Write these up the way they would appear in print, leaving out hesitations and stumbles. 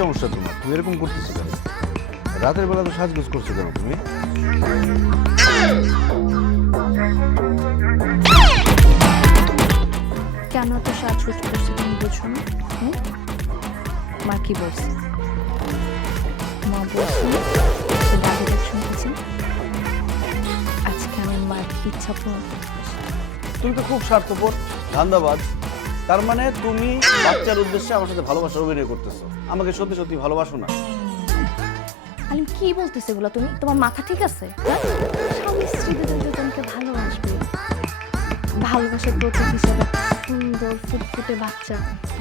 সমস্যা তোমার? তুমি এরকম করতেছো কেন? রাতের বেলা তো সাজগোজ করছো কেন তুমি? কেন তো সাজগোজ করছে তুমি বুঝো না? মা কি বলছে? মা বলছে সে দাদিদের শুনতেছে আজকে আমি মার ইচ্ছা পূরণ করতে আসি। তুমি তো খুব স্বার্থপর, ধান্দাবাজ। তার মানে তুমি বাচ্চার উদ্দেশ্যে আমার সাথে ভালোবাসার অভিনয় করতেছো। আমাকে সত্যি সত্যি ভালোবাসো না? আলিম কি বলতেছে এগুলো তুমি? তোমার মাথা ঠিক আছে? স্বামী স্ত্রী দুজন দুজনকে ভালোবাসবে, ভালোবাসার প্রতীক হিসেবে সুন্দর ফুটফুটে বাচ্চা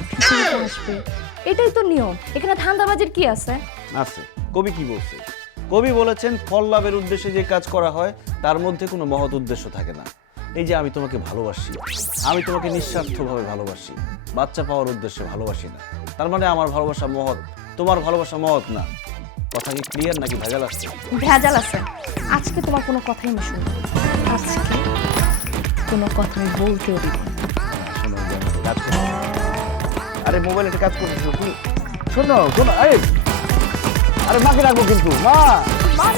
পৃথিবীতে আসবে, এটাই তো নিয়ম। এখানে ধান্দাবাজির কি আছে? আছে। কবি কি বলছে? কবি বলেছেন ফল লাভের উদ্দেশ্যে যে কাজ করা হয় তার মধ্যে কোনো মহৎ উদ্দেশ্য থাকে না। এই যে আমি তোমাকে ভালোবাসি, আমি তোমাকে নিঃস্বার্থভাবে ভালোবাসি, বাচ্চা পাওয়ার উদ্দেশ্যে ভালোবাসি না। তার মানে আমার ভালোবাসা মহৎ, তোমার ভালোবাসা মহৎ না। কথা কি ক্লিয়ার নাকি ভেজাল আসছে? ভেজাল আছে। আজকে তোমার কোনো কথাই আমি শুনবো না। আজকে কোনো কথা আমি বলতেও দিব না। শোনো, যে আমাকে কাজ করতে হবে। আরে মোবাইলে একটা কাজ করতেছো তুমি, শোনো শোনো, আরে আরে মাকে রাখবো কিন্তু, মা।